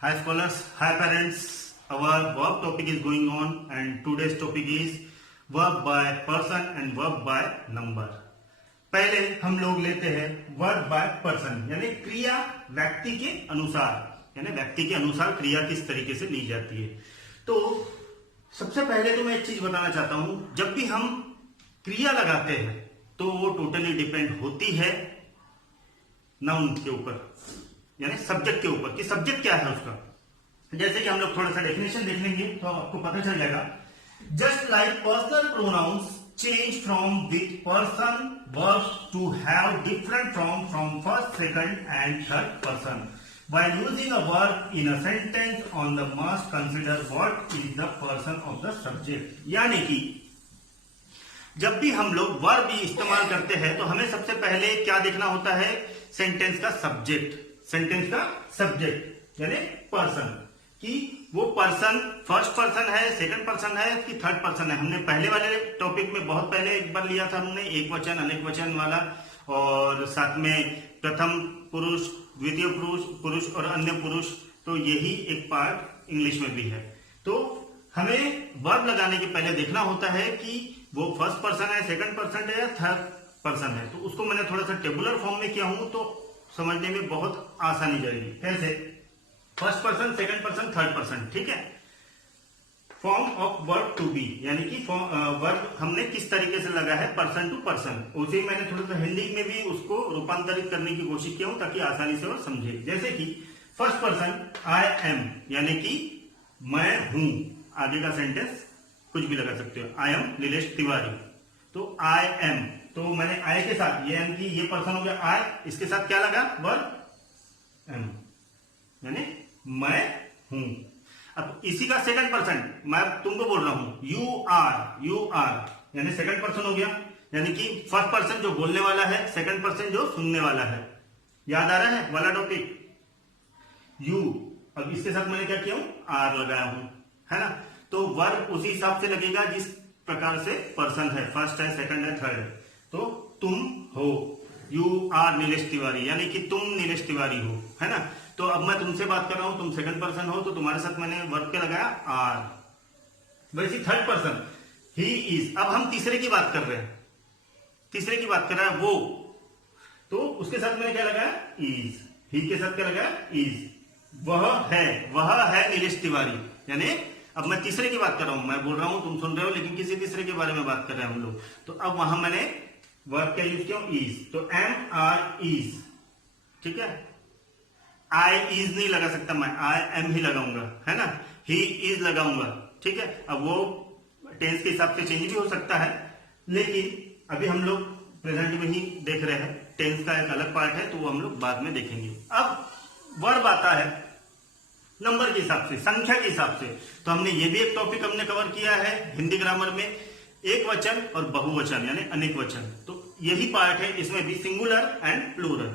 Hi scholars, hi parents. Our verb topic is going on and today's topic is verb by person and verb by number. पहले हम लोग लेते हैं verb by person यानी क्रिया व्यक्ति के अनुसार, यानी व्यक्ति के अनुसार क्रिया किस तरीके से ली जाती है। तो सबसे पहले तो मैं एक चीज बताना चाहता हूं, जब भी हम क्रिया लगाते हैं तो वो टोटली डिपेंड होती है नाउन के ऊपर, यानी सब्जेक्ट के ऊपर कि सब्जेक्ट क्या है उसका। जैसे कि हम लोग थोड़ा सा डेफिनेशन देख लेंगे तो आपको पता चल जाएगा। Just like personal pronouns change from with person verb to have different from first, second and third person. While using a verb in a sentence on the must consider what is the person of the subject। यानी कि जब भी हम लोग verb इस्तेमाल करते हैं तो हमें सबसे पहले क्या देखना होता है, सेंटेंस का सब्जेक्ट, सेंटेंस का सब्जेक्ट यानी पर्सन, कि वो पर्सन फर्स्ट पर्सन है, सेकंड पर्सन है कि थर्ड पर्सन है। हमने पहले वाले टॉपिक में बहुत पहले एक बार लिया था हमने एक वचन अनेक वचन वाला, और साथ में प्रथम पुरुष, द्वितीय पुरुष और अन्य पुरुष। तो यही एक पार्ट इंग्लिश में भी है। तो हमें वर्ब लगाने के पहले देखना होता है कि वो फर्स्ट पर्सन है, सेकंड पर्सन है या थर्ड पर्सन है। तो उसको मैंने थोड़ा सा टेबुलर फॉर्म में किया हूं तो समझने में बहुत आसानी जाएगी। कैसे? First person, second person, third person, ठीक है। Form of verb to be, यानी कि वर्ब हमने किस तरीके से लगा है पर्सन टू पर्सन, उसे मैंने थोड़ा सा हिंदी में भी उसको रूपांतरित करने की कोशिश किया हूं ताकि आसानी से वो समझे। जैसे कि फर्स्ट पर्सन आई एम, यानी कि मैं हूं, आगे का सेंटेंस कुछ भी लगा सकते हो। आई एम नीलेश तिवारी, तो आई एम, तो मैंने आई के साथ ये एम की ये पर्सन हो गया आई, इसके साथ क्या लगा वर्ब एम, यानी मैं हूं। अब इसी का सेकंड पर्सन मैं तुमको बोल रहा हूं, यू आर यानी सेकंड पर्सन हो गया, यानी कि फर्स्ट पर्सन जो बोलने वाला है, सेकंड पर्सन जो सुनने वाला है। याद आ रहा है वाला टॉपिक यू। अब इसके साथ मैंने क्या किया हूं, आर लगाया हूं, है ना। तो वर्ब उसी हिसाब से लगेगा जिस प्रकार से पर्सन है, फर्स्ट है, सेकंड है, थर्ड है। तो तुम हो, यू आर नीलेश तिवारी, यानी कि तुम नीलेश तिवारी हो, है ना। तो अब मैं तुमसे बात कर रहा हूं, तुम सेकंड पर्सन हो, तो तुम्हारे साथ मैंने वर्ब क्या लगाया आर। वैसे थर्ड पर्सन ही इज। अब हम तीसरे की बात कर रहे हैं, तीसरे की बात कर रहा है वो, तो उसके साथ मैंने क्या लगाया इज। ही के साथ क्या लगाया इज। वह है नीलेश तिवारी, यानी अब मैं तीसरे की बात कर रहा हूं, मैं बोल रहा हूं तुम सुन रहे हो लेकिन किसी तीसरे के बारे में बात कर रहे हैं हम लोग। तो अब वहां मैंने वर्ब का यूज किया इज, तो एम आर इज, ठीक है। आई इज नहीं लगा सकता मैं, आई एम ही लगाऊंगा, है ना। ही इज लगाऊंगा, ठीक है। अब वो टेंस के हिसाब से चेंज भी हो सकता है, लेकिन अभी हम लोग प्रेजेंट में ही देख रहे हैं। टेंस का एक अलग पार्ट है तो वो हम लोग बाद में देखेंगे। अब वर्ब आता है नंबर के हिसाब से, संख्या के हिसाब से। तो हमने ये भी एक टॉपिक हमने कवर किया है हिंदी ग्रामर में, एक वचन और बहुवचन यानी अनेक वचन। तो यही पार्ट है, इसमें भी सिंगुलर एंड प्लूरल।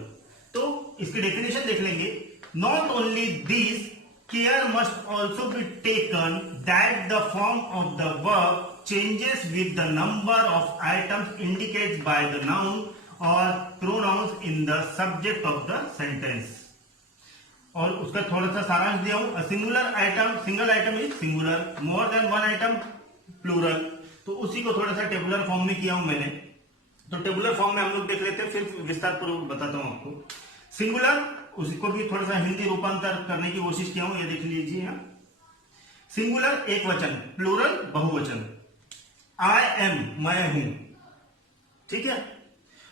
तो इसकी डेफिनेशन देख लेंगे। Not only this, care must also be taken that the form of the verb changes with the number of items indicated by the noun और pronouns in the subject of the sentence. और उसका थोड़ा सा सारांश दिया हूं। Singular item, single item is singular, more than one item plural. तो उसी को थोड़ा सा टेबुलर फॉर्म में किया हूं मैंने। तो टेबुलर फॉर्म में हम लोग देख लेते हैं, फिर विस्तार पूर्वक बताता हूं आपको। सिंगुलर, उसको भी थोड़ा सा हिंदी रूपांतर करने की कोशिश किया हूं, ये देख लीजिए यहां। सिंगुलर एक वचन, प्लूरल बहुवचन। आई एम मैं हूं, ठीक है।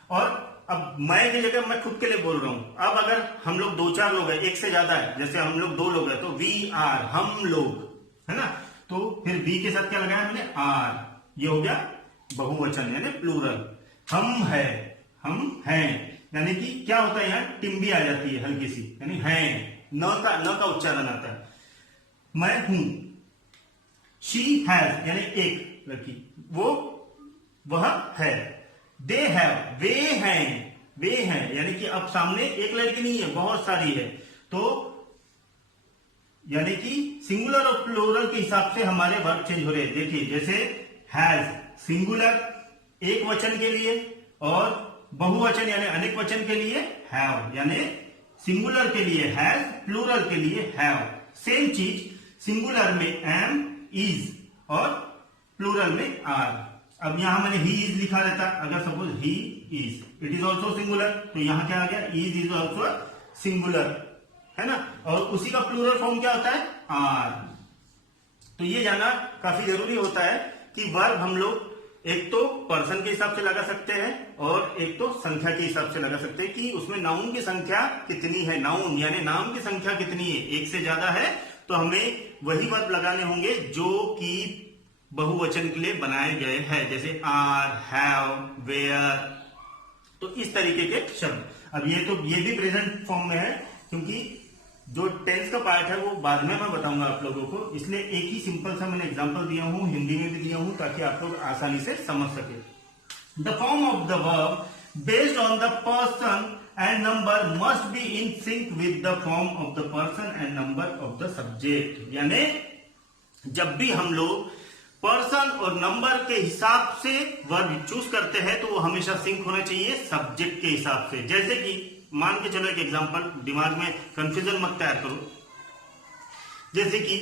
और अब मैं की जगह मैं खुद के लिए बोल रहा हूं। अब अगर हम लोग दो चार लोग हैं, एक से ज्यादा है, जैसे हम लोग दो लोग हैं तो वी आर हम लोग, है ना। तो फिर वी के साथ क्या लगाया मैंने आर, ये हो गया बहुवचन यानी प्लूरल। हम हैं, यानी कि क्या होता है यहाँ टिम्बी आ जाती है हल्की सी, यानी हैं, न का उच्चारण आता है। मैं हूं, शी हैज यानी एक लड़की, वह है। दे हैव वे हैं, यानी कि अब सामने एक लड़की नहीं है, बहुत सारी है। तो यानी कि सिंगुलर और प्लूरल के हिसाब से हमारे वर्ब चेंज हो रहे हैं। देखिए जैसे हैज सिंगुलर एक वचन के लिए और बहुवचन यानी अनेक वचन के लिए हैव, यानी सिंगुलर के लिए हैज, प्लूरल के लिए हैव। सेम चीज सिंगुलर में एम, इज और प्लूरल में आर। अब यहां मैंने ही इज लिखा रहता, अगर suppose he is, it is also singular, तो यहां क्या आ गया, इज ऑल्सो सिंगुलर, है ना। और उसी का प्लूरल फॉर्म क्या होता है, आर। तो ये जानना काफी जरूरी होता है कि वर्ब हम लोग एक तो पर्सन के हिसाब से लगा सकते हैं और एक तो संख्या के हिसाब से लगा सकते हैं कि उसमें नाउन की संख्या कितनी है, नाउन यानी नाम की संख्या कितनी है, एक से ज्यादा है तो हमें वही वर्ब लगाने होंगे जो कि बहुवचन के लिए बनाए गए हैं, जैसे आर, हैव, वेयर, तो इस तरीके के शब्द। अब ये भी प्रेजेंट फॉर्म में है, क्योंकि जो टेंस का पार्ट है वो बाद में मैं बताऊंगा आप लोगों को, इसलिए एक ही सिंपल सा मैंने एग्जांपल दिया हूं, हिंदी में भी दिया हूं, ताकि आप लोग आसानी से समझ सके। The form of the verb based on the person and number must be in sync with the form of the person and number of the subject. यानी जब भी हम लोग पर्सन और नंबर के हिसाब से वर्ब चूज करते हैं तो वो हमेशा सिंक होना चाहिए सब्जेक्ट के हिसाब से। जैसे कि मान के चलो एक एग्जांपल, दिमाग में कंफ्यूजन मत तैयार करो, जैसे कि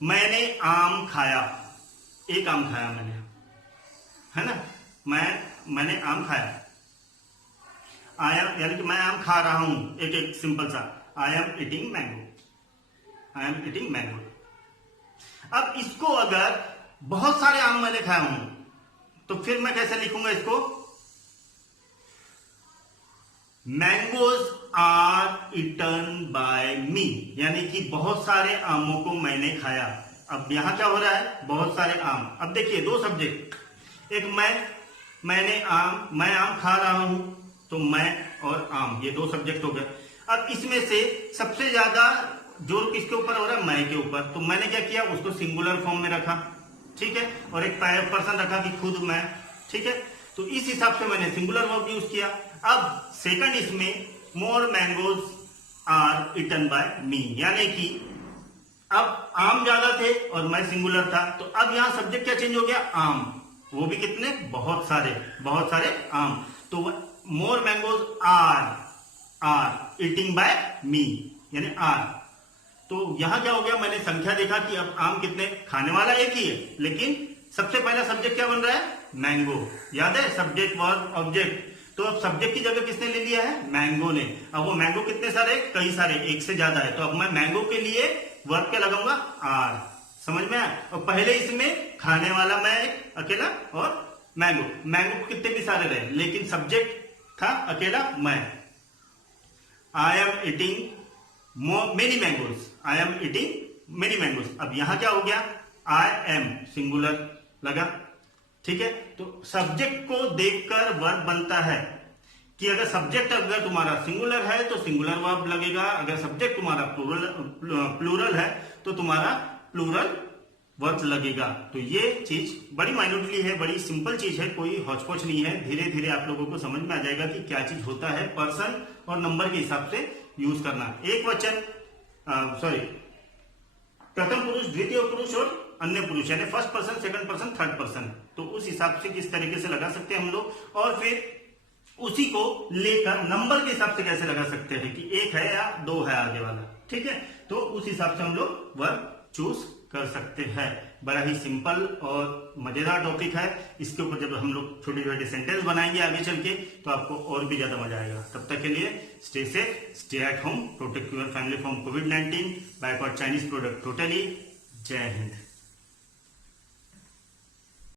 मैंने आम खाया, एक आम खाया मैंने, है ना, मैंने आम खाया, आई एम, यानी कि मैं आम खा रहा हूं, एक सिंपल सा, I am eating mango, I am eating mango. अब इसको अगर बहुत सारे आम मैंने खाया हूं तो फिर मैं कैसे लिखूंगा इसको, मैंगोज आर ईटन बाय मी, यानी कि बहुत सारे आमों को मैंने खाया। अब यहां क्या हो रहा है, बहुत सारे आम। अब देखिए दो सब्जेक्ट, एक मैंने आम, मैं आम खा रहा हूं, तो मैं और आम, ये दो सब्जेक्ट हो गए। अब इसमें से सबसे ज्यादा जोर किसके ऊपर हो रहा है, मैं के ऊपर, तो मैंने क्या किया, उसको सिंगुलर फॉर्म में रखा, ठीक है, और एक पर्सन रखा कि खुद मैं, ठीक है, तो इस हिसाब से मैंने सिंगुलर वर्ब यूज किया। अब सेकंड इसमें मोर मैंगोज आर ईटन बाय मी, यानी कि अब आम ज्यादा थे और मैं सिंगुलर था, तो अब यहां सब्जेक्ट क्या चेंज हो गया, आम, वो भी कितने, बहुत सारे आम, तो मोर मैंगोज आर ईटिंग बाय मी, यानी आर। तो यहां क्या हो गया, मैंने संख्या देखा कि अब आम कितने, खाने वाला एक ही है, लेकिन सबसे पहला सब्जेक्ट क्या बन रहा है, मैंगो, याद है, सब्जेक्ट वर्ब ऑब्जेक्ट। तो अब सब्जेक्ट की जगह किसने ले लिया है, मैंगो ने। अब वो मैंगो कितने सारे, कई सारे, एक से ज्यादा है, तो अब मैं मैंगो के लिए वर्ब क्या लगाऊंगा, आर, समझ में आया। और पहले इसमें खाने वाला मैं अकेला और मैंगो कितने भी सारे रहे, लेकिन सब्जेक्ट था अकेला मैं। I am eating many mangoes, I am eating many mangoes. अब यहां क्या हो गया, आई एम सिंगुलर लगा, ठीक है। तो सब्जेक्ट को देखकर वर्ब बनता है कि अगर सब्जेक्ट अगर तुम्हारा सिंगुलर है तो सिंगुलर वर्ब लगेगा, अगर सब्जेक्ट तुम्हारा प्लूरल है तो तुम्हारा प्लूरल वर्ब लगेगा। तो ये चीज बड़ी माइन्यूटली है, बड़ी सिंपल चीज है, कोई हौच-पौच नहीं है। धीरे धीरे आप लोगों को समझ में आ जाएगा कि क्या चीज होता है, पर्सन और नंबर के हिसाब से यूज करना। एक वचन, प्रथम पुरुष, द्वितीय पुरुष और अन्य पुरुष, यानी first person, second person, third person, तो उस हिसाब से किस तरीके से लगा सकते हैं हम लोग, और फिर उसी को लेकर नंबर के हिसाब से कैसे लगा सकते हैं कि एक है या दो है आगे वाला, ठीक है। तो उस हिसाब से हम लोग वर्ब चूज कर सकते हैं। बड़ा ही सिंपल और मजेदार टॉपिक है। इसके ऊपर जब हम लोग छोटे छोटे सेंटेंस बनाएंगे आगे चल के तो आपको और भी ज्यादा मजा आएगा। तब तक के लिए stay safe, stay at home, protect your family from कोविड-19, बाय चाइनीज प्रोडक्ट टोटली। जय हिंद।